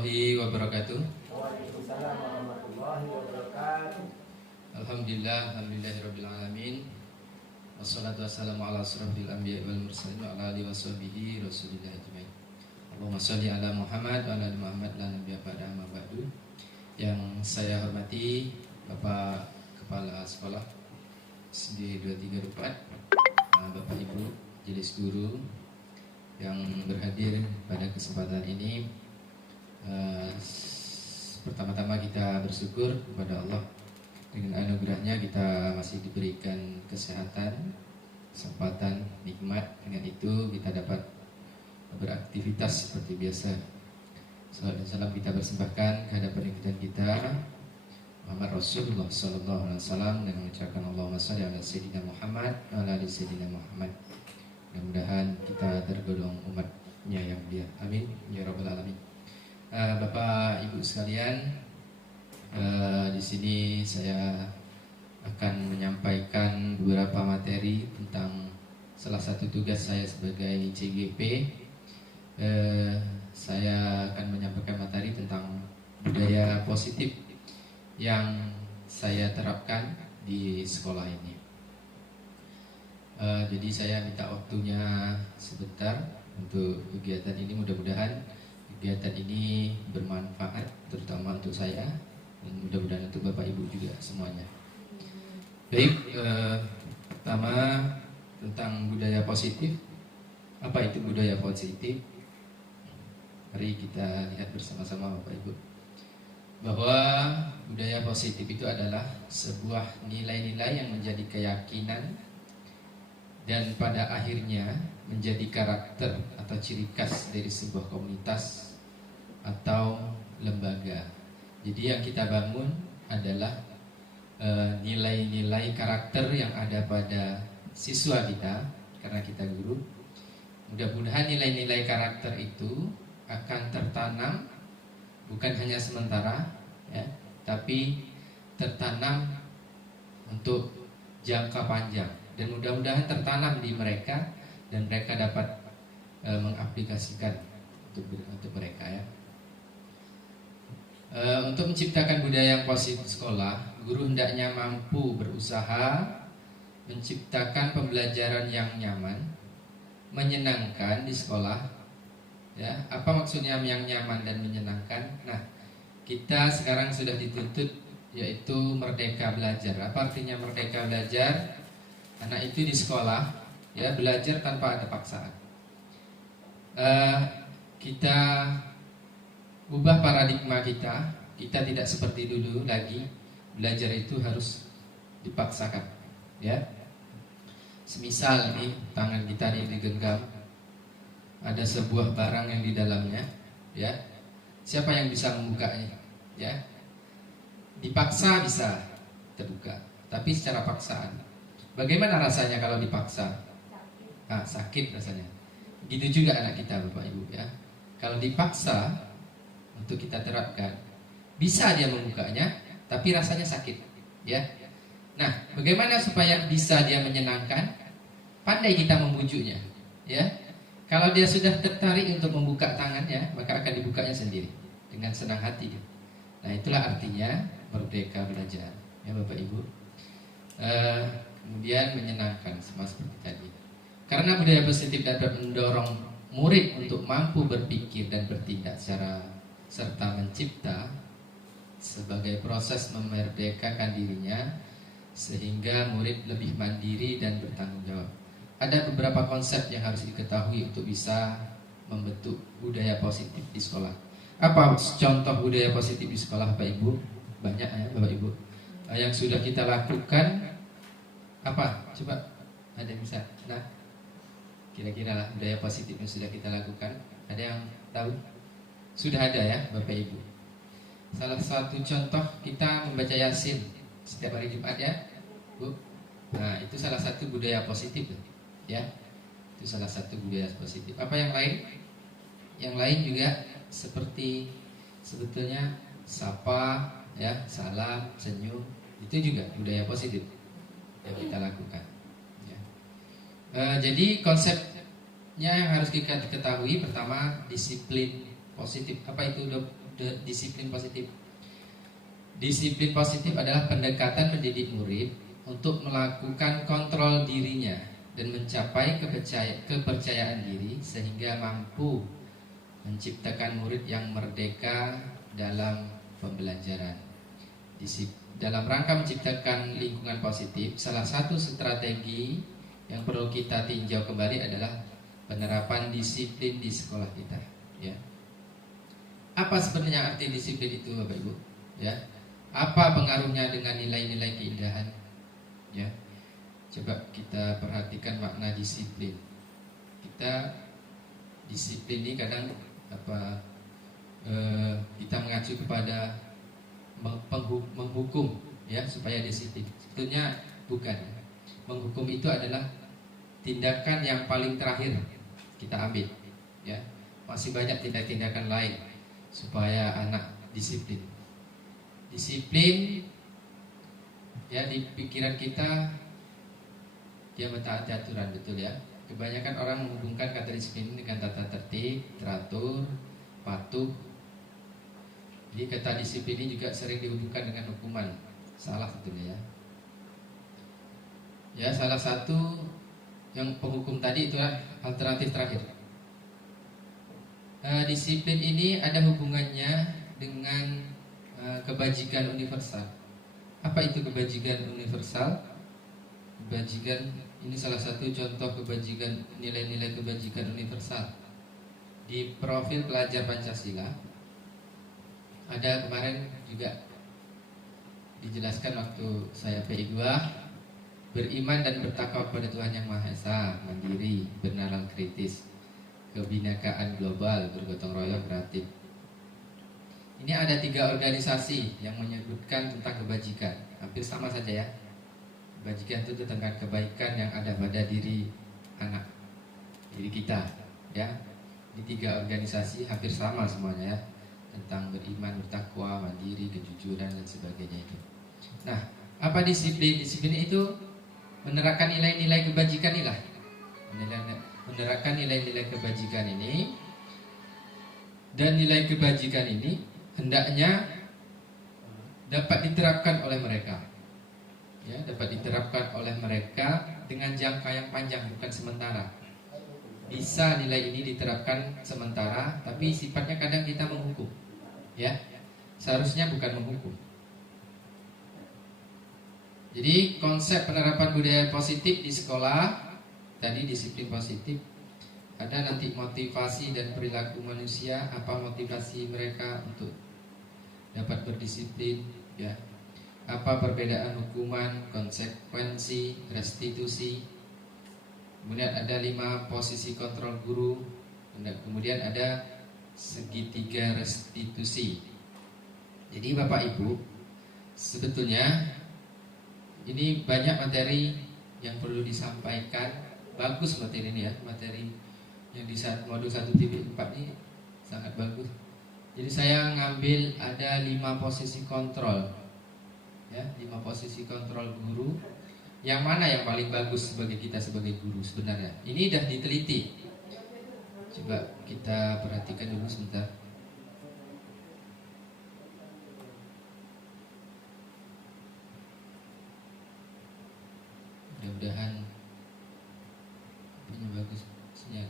warahmatullahi wabarakatuh. Waalaikumsalam warahmatullahi wabarakatuh. Alhamdulillahirabbil alamin. Wassalatu wassalamu ala asrofil anbiya'i wal mursalin wa ala alihi washabihi rasulillah ajmain. Allahumma shalli ala Muhammad wa ala ali Muhammad la nabiyya ba'da amma ba'du. Yang saya hormati Bapak Kepala Sekolah SD 2324, Bapak Ibu Majelis Guru yang berhadir pada kesempatan ini. Pertama-tama kita bersyukur kepada Allah, dengan anugerahnya kita masih diberikan kesehatan, kesempatan, nikmat. Dengan itu kita dapat beraktivitas seperti biasa. Salam dan salam kita persembahkan ke hadapan kita Muhammad Rasulullah sallallahu alaihi wasallam dengan mengucapkan Allahumma shalli ala sayyidina Muhammad wa ala ali sayyidina Muhammad. Mudah-mudahan kita tergolong umatnya yang mulia. Amin ya rabbal alamin. Bapak Ibu sekalian, di sini saya akan menyampaikan beberapa materi tentang salah satu tugas saya sebagai CGP. Saya akan menyampaikan materi tentang budaya positif yang saya terapkan di sekolah ini. Jadi saya minta waktunya sebentar untuk kegiatan ini. Mudah-mudahan kegiatan ini bermanfaat terutama untuk saya dan mudah-mudahan untuk Bapak Ibu juga semuanya. Baik, pertama tentang budaya positif. Apa itu budaya positif? Mari kita lihat bersama-sama Bapak Ibu, bahwa budaya positif itu adalah sebuah nilai-nilai yang menjadi keyakinan dan pada akhirnya menjadi karakter atau ciri khas dari sebuah komunitas atau lembaga. Jadi yang kita bangun adalah nilai-nilai karakter yang ada pada siswa kita, karena kita guru. Mudah-mudahan nilai-nilai karakter itu akan tertanam bukan hanya sementara, ya, tapi tertanam untuk jangka panjang dan mudah-mudahan tertanam di mereka dan mereka dapat mengaplikasikan untuk mereka, ya. Untuk menciptakan budaya yang positif sekolah, guru hendaknya mampu berusaha menciptakan pembelajaran yang nyaman, menyenangkan di sekolah. Ya, apa maksudnya yang nyaman dan menyenangkan? Nah, kita sekarang sudah dituntut yaitu merdeka belajar. Apa artinya merdeka belajar? Anak itu di sekolah, ya, belajar tanpa ada paksaan. Kita ubah paradigma kita tidak seperti dulu lagi belajar itu harus dipaksakan, ya. Semisal nih tangan kita ini digenggam, ada sebuah barang yang di dalamnya, ya. Siapa yang bisa membukanya, ya? Dipaksa bisa terbuka, tapi secara paksaan. Bagaimana rasanya kalau dipaksa? Sakit rasanya. Begitu juga anak kita, Bapak Ibu, ya. Kalau dipaksa untuk kita terapkan, bisa dia membukanya, tapi rasanya sakit, ya. Nah, bagaimana supaya bisa dia menyenangkan? Pandai kita membujuknya, ya. Kalau dia sudah tertarik untuk membuka tangannya, maka akan dibukanya sendiri dengan senang hati. Nah, itulah artinya merdeka belajar, ya Bapak Ibu. Kemudian menyenangkan, sama seperti tadi. Karena budaya positif dapat mendorong murid untuk mampu berpikir dan bertindak serta mencipta sebagai proses memerdekakan dirinya, sehingga murid lebih mandiri dan bertanggung jawab. Ada beberapa konsep yang harus diketahui untuk bisa membentuk budaya positif di sekolah. Apa contoh budaya positif di sekolah, Bapak Ibu? Banyak, ya Bapak Ibu. Yang sudah kita lakukan apa? Coba ada yang bisa. Nah, kira-kira lah budaya positif yang sudah kita lakukan. Ada yang tahu? Sudah ada, ya Bapak Ibu. Salah satu contoh kita membaca Yasin setiap hari Jumat, ya Bu. Nah, itu salah satu budaya positif, ya. Itu salah satu budaya positif. Apa yang lain? Yang lain juga seperti sebetulnya sapa, ya, salam, senyum, itu juga budaya positif yang kita lakukan, ya. Jadi konsepnya yang harus kita ketahui, pertama disiplin positif. Apa itu disiplin positif. Disiplin positif adalah pendekatan mendidik murid untuk melakukan kontrol dirinya dan mencapai kepercayaan diri sehingga mampu menciptakan murid yang merdeka dalam pembelajaran. Dalam rangka menciptakan lingkungan positif, salah satu strategi yang perlu kita tinjau kembali adalah penerapan disiplin di sekolah kita. Ya. Apa sebenarnya arti disiplin itu, Bapak Ibu? Ya. Apa pengaruhnya dengan nilai-nilai keindahan? Ya. Coba kita perhatikan makna disiplin. Disiplin ini kadang kita mengacu kepada menghukum, ya, supaya disiplin. Sebetulnya bukan. Menghukum itu adalah tindakan yang paling terakhir kita ambil, ya. Masih banyak tindakan lain supaya anak disiplin. Disiplin, ya, di pikiran kita dia mentaati aturan, betul ya. Kebanyakan orang menghubungkan kata disiplin dengan tata tertib, teratur, patuh. Jadi kata disiplin ini juga sering dihubungkan dengan hukuman. Salah sebetulnya, ya. Ya, salah satu yang penghukum tadi itulah alternatif terakhir. Disiplin ini ada hubungannya dengan kebajikan universal. Apa itu kebajikan universal? Kebajikan ini salah satu contoh kebajikan, nilai-nilai kebajikan universal. Di profil pelajar Pancasila ada kemarin juga dijelaskan waktu saya PI 2, beriman dan bertakwa kepada Tuhan Yang Maha Esa, mandiri, bernalar kritis, kebinekaan global, bergotong royong, kreatif. Ini ada 3 organisasi yang menyebutkan tentang kebajikan. Hampir sama saja, ya. Kebajikan itu tentang kebaikan yang ada pada diri anak, diri kita, ya. Ini 3 organisasi hampir sama semuanya, ya. Tentang beriman, bertakwa, mandiri, kejujuran dan sebagainya itu. Nah, apa disiplin? Disiplin itu menerapkan nilai-nilai kebajikan inilah. Menerapkan nilai-nilai kebajikan ini, dan nilai kebajikan ini hendaknya dapat diterapkan oleh mereka. Ya, dapat diterapkan oleh mereka dengan jangka yang panjang, bukan sementara. Bisa nilai ini diterapkan sementara, tapi sifatnya kadang kita menghukum. Ya, seharusnya bukan menghukum. Jadi konsep penerapan budaya positif di sekolah, tadi disiplin positif, ada nanti motivasi dan perilaku manusia, apa motivasi mereka untuk dapat berdisiplin, ya. Apa perbedaan hukuman, konsekuensi, restitusi. Kemudian ada 5 posisi kontrol guru. Kemudian ada segitiga restitusi. Jadi Bapak Ibu, sebetulnya ini banyak materi yang perlu disampaikan. Bagus materi ini, ya. Materi yang di modul 1.4 ini sangat bagus. Jadi saya ngambil ada 5 posisi kontrol, ya, 5 posisi kontrol guru. Yang mana yang paling bagus sebagai kita sebagai guru sebenarnya? Ini sudah diteliti. Coba kita perhatikan dulu sebentar. Mudah-mudahan ini bagus sinyal.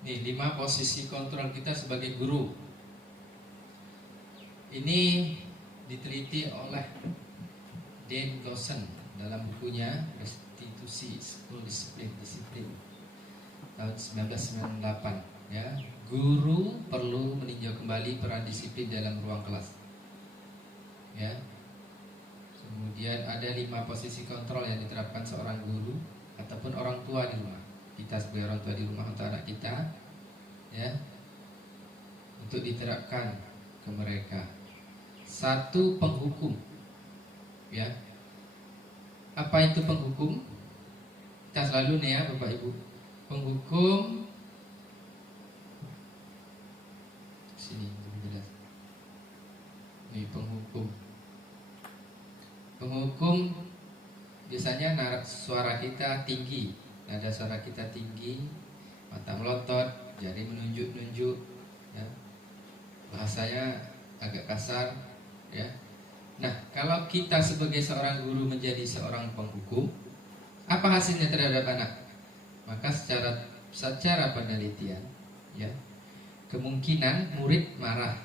Nih, 5 posisi kontrol kita sebagai guru. Ini diteliti oleh Dan Lawson dalam bukunya Restitusi School Discipline tahun 1998. Ya, guru perlu meninjau kembali peran disiplin dalam ruang kelas. Ya. Kemudian ada 5 posisi kontrol yang diterapkan seorang guru ataupun orang tua di rumah. Kita sebagai orang tua di rumah untuk anak kita, ya, untuk diterapkan ke mereka. 1, penghukum. Ya. Apa itu penghukum? Kita selalu nih ya Bapak Ibu. Penghukum sini lebih jelas. Ini penghukum. Penghukum biasanya suara kita tinggi, nada suara kita tinggi, mata melotot, jari menunjuk-nunjuk, ya. Bahasanya agak kasar, ya. Nah, kalau kita sebagai seorang guru menjadi seorang penghukum, apa hasilnya terhadap anak? Maka secara penelitian, ya, kemungkinan murid marah.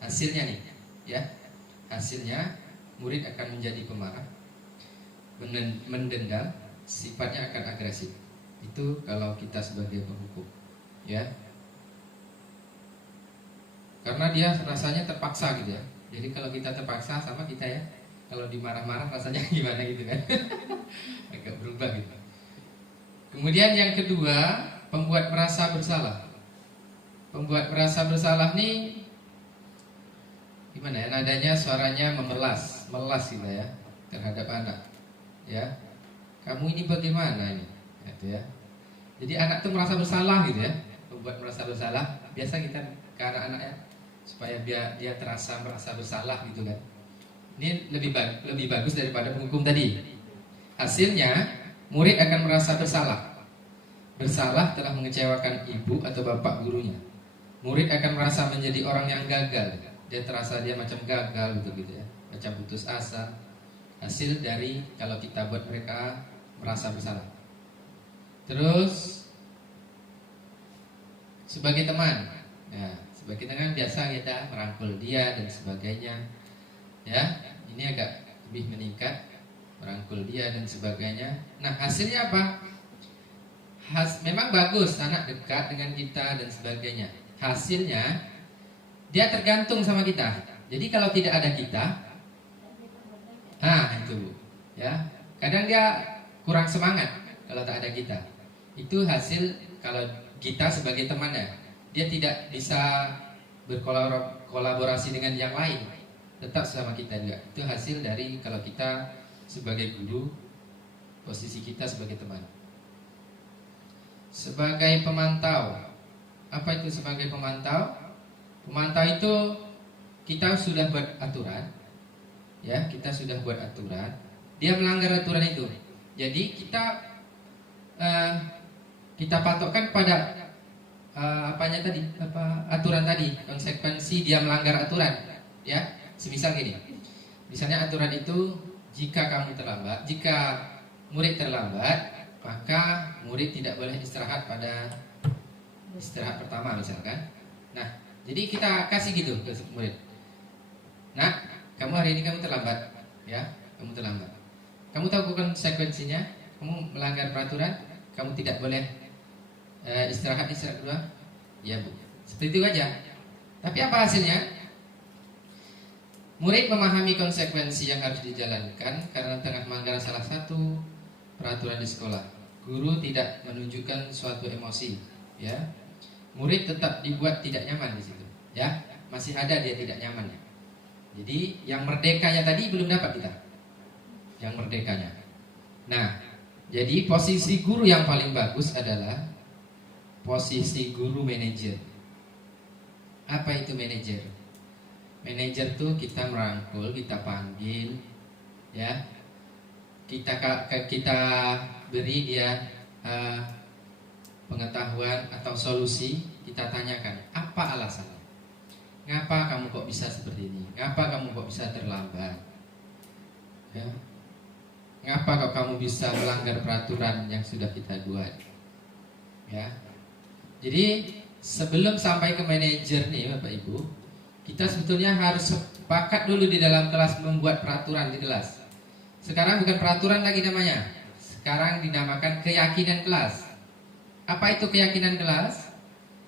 Hasilnya nih, ya, hasilnya murid akan menjadi pemarah, mendendam, sifatnya akan agresif. Itu kalau kita sebagai penghukum, ya. Karena dia rasanya terpaksa gitu ya. Jadi kalau kita terpaksa sama kita ya, kalau dimarah-marah rasanya gimana gitu kan. Agak berubah gitu. Kemudian yang kedua, pembuat merasa bersalah. Pembuat merasa bersalah nih gimana ya, nadanya suaranya memelas, melas gitu ya terhadap anak. Ya. Kamu ini bagaimana ini? Gitu ya. Jadi anak tuh merasa bersalah gitu ya. Pembuat merasa bersalah, biasa kita ke anak-anak ya, supaya dia merasa bersalah gitu kan. Ini lebih bagus daripada penghukum tadi. Hasilnya murid akan merasa bersalah. Bersalah telah mengecewakan ibu atau bapak gurunya. Murid akan merasa menjadi orang yang gagal. Dia terasa dia macam gagal gitu ya, macam putus asa. Hasil dari kalau kita buat mereka merasa bersalah. Terus sebagai teman, ya, sebagai teman biasa kita merangkul dia dan sebagainya. Ya, ini agak lebih meningkat, merangkul dia dan sebagainya. Nah, hasilnya apa? Memang bagus anak dekat dengan kita dan sebagainya. Hasilnya dia tergantung sama kita. Jadi kalau tidak ada kita, itu, ya. Kadang dia kurang semangat kalau tak ada kita. Itu hasil kalau kita sebagai temannya, dia tidak bisa berkolaborasi dengan yang lain, tetap sama kita juga. Itu hasil dari kalau kita sebagai guru, posisi kita sebagai teman. Sebagai pemantau, apa itu sebagai pemantau? Pemantau itu kita sudah buat aturan, ya, kita sudah buat aturan. Dia melanggar aturan itu, jadi kita patokkan pada aturan tadi, konsekuensi dia melanggar aturan, ya. Semisal gini, misalnya aturan itu jika murid terlambat, maka murid tidak boleh istirahat pada istirahat pertama misalkan. Nah, jadi kita kasih gitu ke murid. Nah, kamu hari ini kamu terlambat, ya, kamu terlambat. Kamu tahu konsekuensinya? Kamu melanggar peraturan, kamu tidak boleh istirahat kedua. Ya Bu, seperti itu aja. Tapi apa hasilnya? Murid memahami konsekuensi yang harus dijalankan karena tengah melanggar salah satu peraturan di sekolah. Guru tidak menunjukkan suatu emosi, ya. Murid tetap dibuat tidak nyaman di situ, ya. Masih ada dia tidak nyaman, ya. Jadi yang merdekanya tadi belum dapat kita. Yang merdekanya. Nah, jadi posisi guru yang paling bagus adalah posisi guru manajer. Apa itu manajer? Manajer tuh kita merangkul, kita panggil, ya. Kita beri dia pengetahuan atau solusi, kita tanyakan apa alasannya. Ngapa kamu kok bisa seperti ini? Ngapa kamu kok bisa terlambat? Ya. Ngapa kok kamu bisa melanggar peraturan yang sudah kita buat? Ya. Jadi sebelum sampai ke manajer nih Bapak Ibu, kita sebetulnya harus sepakat dulu di dalam kelas membuat peraturan di kelas. Sekarang bukan peraturan lagi namanya. Sekarang dinamakan keyakinan kelas. Apa itu keyakinan kelas?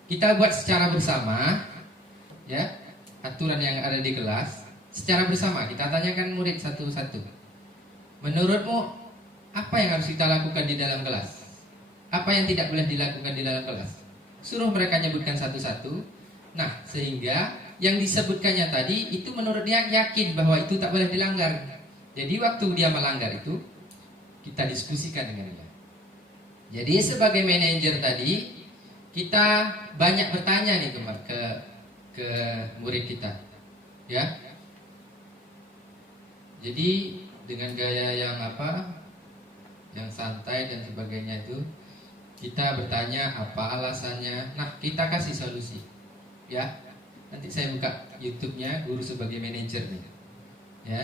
Kita buat secara bersama, ya, aturan yang ada di kelas secara bersama. Kita tanyakan murid satu-satu. Menurutmu apa yang harus kita lakukan di dalam kelas? Apa yang tidak boleh dilakukan di dalam kelas? Suruh mereka nyebutkan satu-satu. Nah, sehingga yang disebutkannya tadi itu menurut dia yakin bahwa itu tak boleh dilanggar. Jadi waktu dia melanggar itu kita diskusikan dengan dia. Jadi sebagai manajer tadi kita banyak bertanya nih ke murid kita, ya. Jadi dengan gaya yang yang santai dan sebagainya itu kita bertanya apa alasannya. Nah, kita kasih solusi, ya. Nanti saya buka YouTube-nya Guru sebagai Manajer nih, ya.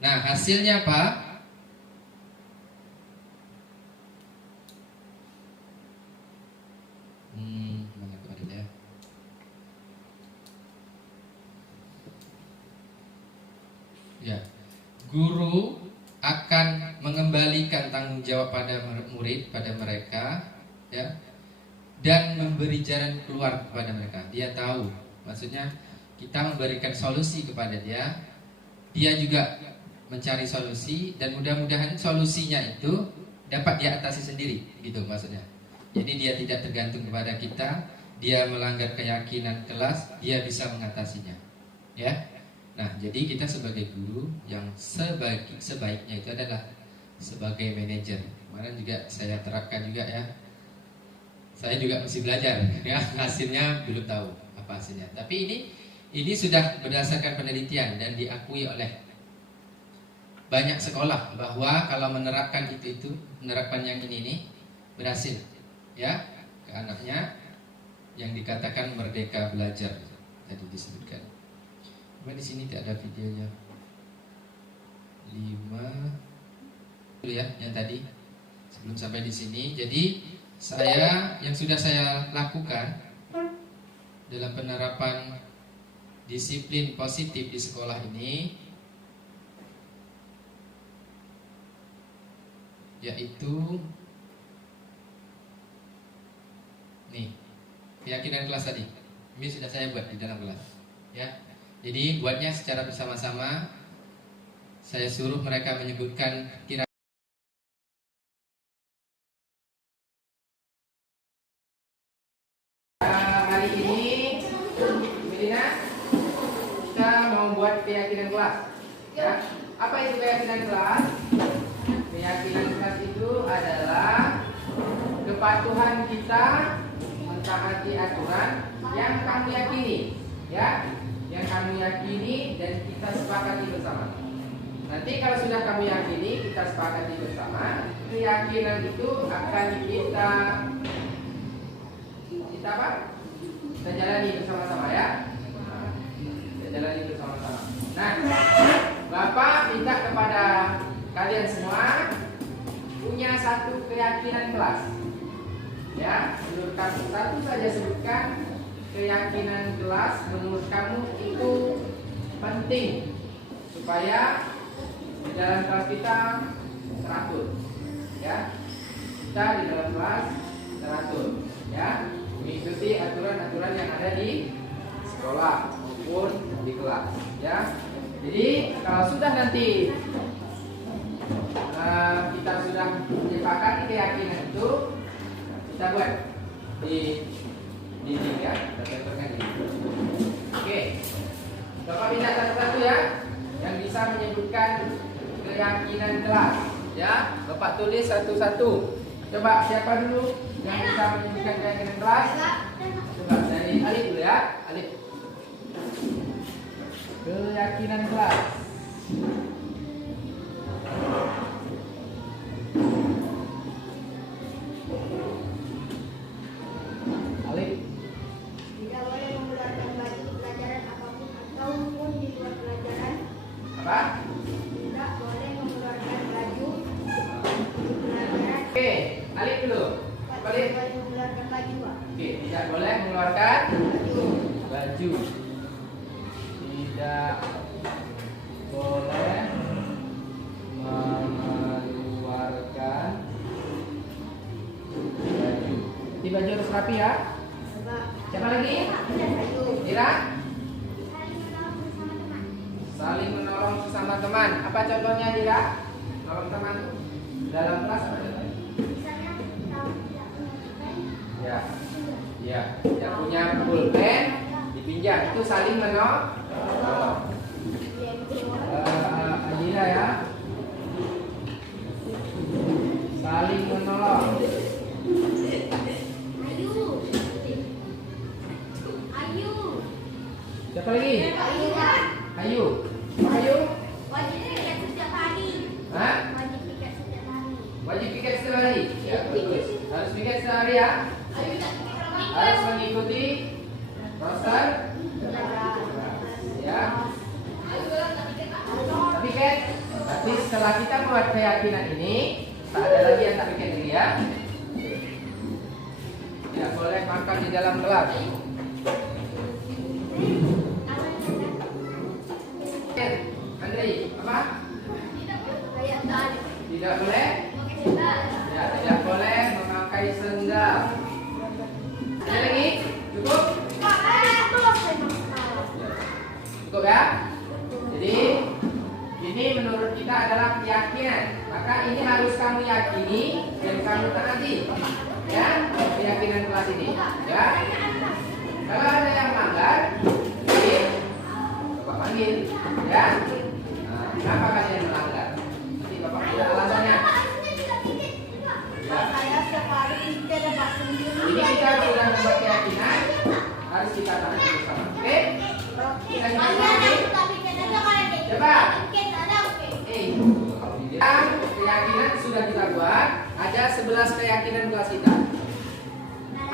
Nah, hasilnya apa? Mana tuh ada ya? Ya, guru akan mengembalikan tanggung jawab pada murid, pada mereka, ya, dan memberi jalan keluar kepada mereka. Dia tahu, maksudnya kita memberikan solusi kepada dia, dia juga mencari solusi, dan mudah-mudahan solusinya itu dapat dia atasi sendiri, gitu maksudnya. Jadi dia tidak tergantung kepada kita, dia melanggar keyakinan kelas, dia bisa mengatasinya, ya. Nah, jadi kita sebagai guru yang sebaiknya itu adalah sebagai manajer. Kemarin juga saya terapkan juga, ya. Saya juga masih belajar, ya. Hasilnya belum tahu apa hasilnya. Tapi ini sudah berdasarkan penelitian dan diakui oleh banyak sekolah bahwa kalau menerapkan menerapkan yang ini nih berhasil, ya, ke anaknya yang dikatakan merdeka belajar tadi disebutkan. Cuma di sini tidak ada videonya. 5 dulu ya yang tadi sebelum sampai di sini. Jadi yang sudah saya lakukan dalam penerapan disiplin positif di sekolah ini, yaitu nih keyakinan kelas tadi. Ini sudah saya buat di dalam kelas, ya. Jadi buatnya secara bersama-sama. Saya suruh mereka menyebutkan kira hari ini Medina kita mau buat keyakinan kelas, ya. Apa itu keyakinan kelas? Keyakinan kelas itu adalah kepatuhan kita mentaati aturan yang kami yakini, ya, yang kami yakini dan kita sepakati bersama. Nanti kalau sudah kami yakini, kita sepakati bersama, keyakinan itu akan kita apa? Kita jalani bersama-sama, ya. Kita jalani bersama-sama. Nah, Bapak minta kepada kalian semua punya satu keyakinan kelas, ya. Menurut kamu satu saja sebutkan keyakinan kelas menurut kamu itu penting supaya di dalam kelas kita teratur, ya. Kita di dalam kelas teratur, ya, mengikuti aturan-aturan yang ada di sekolah maupun di kelas, ya. Jadi kalau sudah nanti kita sudah menyepakati keyakinan itu, kita buat di dinding, ya, kita tempelkan di dinding. Oke, Bapak minta satu-satu, ya, yang bisa menyebutkan keyakinan kelas, ya. Bapak tulis satu-satu. Coba siapa dulu yang bisa menyebutkan keyakinan kelas? Coba dari Alif dulu, ya. Alif. Keyakinan kelas. Alif. Tidak boleh mengeluarkan baju pelajaran apapun ataupun di luar pelajaran. Apa? Tidak boleh mengeluarkan baju pelajaran. Oke, Alif dulu. Coba balik. boleh mengeluarkan baju, Pak. Oke, tidak boleh mengeluarkan Baju. baju. Tidak boleh mengeluarkan baju. Di baju harus rapi ya. Coba. Siapa lagi? Baju. Ira? Saling menolong sesama teman. Apa contohnya Ira? Nolong teman dalam kelas apa contohnya? Ya, ya. Yang punya pulpen dipinjam itu saling menolong. Adira ya. Saling menolong. Siapa lagi? Ayu. Ayu. Hah? Wajib piket setiap hari. Ya, bagus. Harus piket setiap hari ya. Harus mengikuti roster. Ya. Tapi kan, tapi setelah kita buat keyakinan ini, tak ada lagi yang tak piket diri ya. Tidak boleh makan di dalam kelas. Andri, apa? Tidak boleh? Ya, tidak boleh memakai sendal. Ada lagi? Cukup? Cukup ya? Jadi ini menurut kita adalah keyakinan. Maka ini harus kamu yakini dan kamu taati. Ya, keyakinan kelas ini. Ya. Kalau ada yang melanggar, jadi Bapak panggil. Ya. Nah, kenapa kalian melanggar? Nanti Bapak bilang alasannya. Saya sekali piket dapat sendiri. Ini kita sudah membuat keyakinan, harus kita taati bersama. Oke? Kita coba. Keyakinan sudah kita buat. Ada 11 keyakinan kelas kita.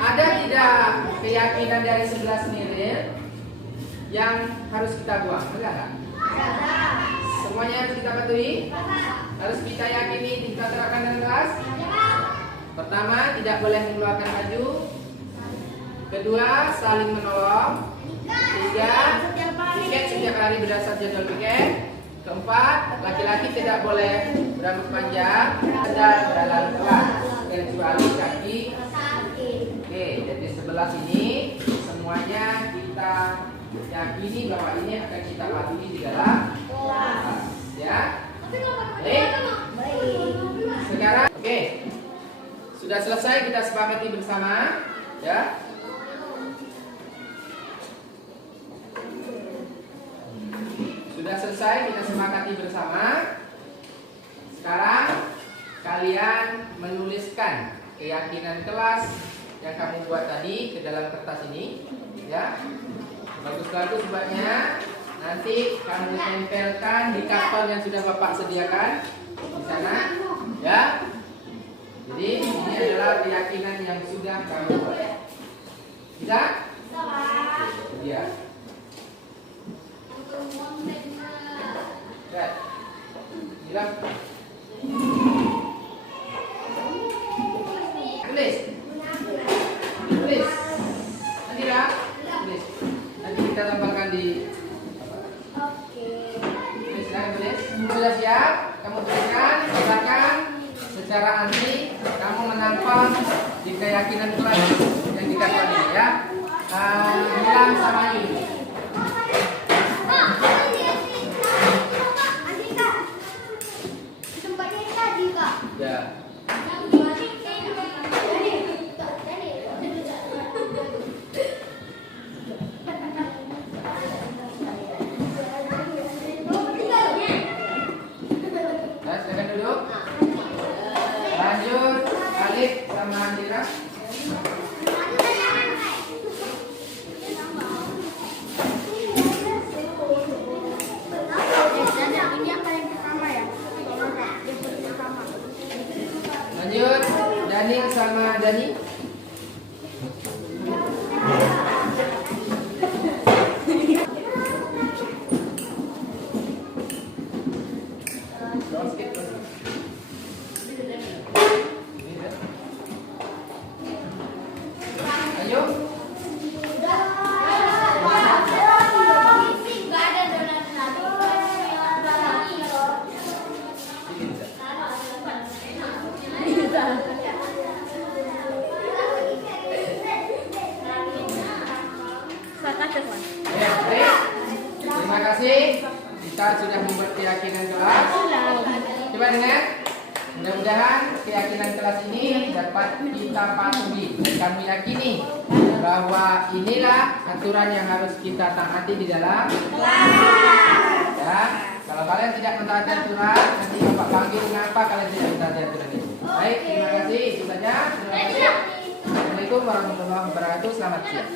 Ada tidak keyakinan dari 11 nilai yang harus kita buang? Enggak? Semuanya harus kita patuhi. Harus kita yakini, kita terapkan dalam kelas. Pertama, tidak boleh mengeluarkan baju. Kedua, saling menolong. Tiga, piket setiap hari berdasar jadwal piket. Keempat, laki-laki tidak boleh berambut panjang dan dalam kelas kecuali kaki. Oke, jadi 11 ini semuanya kita yakini bahwa ini akan kita patuhi di dalam kelas. Ya. Baik. Sekarang, oke. Sudah selesai kita sepakati bersama, ya. Sudah selesai kita sepakati bersama. Sekarang kalian menuliskan keyakinan kelas yang kamu buat tadi ke dalam kertas ini, ya. Bagus-bagus buatnya. Nanti kamu tempelkan di karton yang sudah Bapak sediakan di sana, ya. Jadi ini adalah keyakinan yang sudah kamu buat. Bisa? Iya. Ya. Bilang. Tulis. Tulis. Nanti dah. Tulis. Nanti kita tambahkan di. Tulis dah, tulis. Sudah siap? Kamu tuliskan, silakan. Secara anti, kamu menampal di keyakinan kelas yang dikatakan ini ya. Bilang sama ini. Ya. Nah, silakan duduk. Lanjut, Alif sama Andira. Lanjut, Dani sama Dani. Yuk. Ya, baik. Terima kasih. Kita sudah membuat keyakinan kelas. Coba dengar. Mudah-mudahan keyakinan kelas ini dapat kita patuhi dan kami yakini bahwa inilah aturan yang harus kita taati di dalam kelas. Ya, kalau kalian tidak mentaati aturan, nanti Bapak panggil mengapa kalian tidak mentaati aturan itu. Baik, terima kasih. Itu saja. Terima kasih. Assalamualaikum warahmatullahi wabarakatuh. Selamat siang.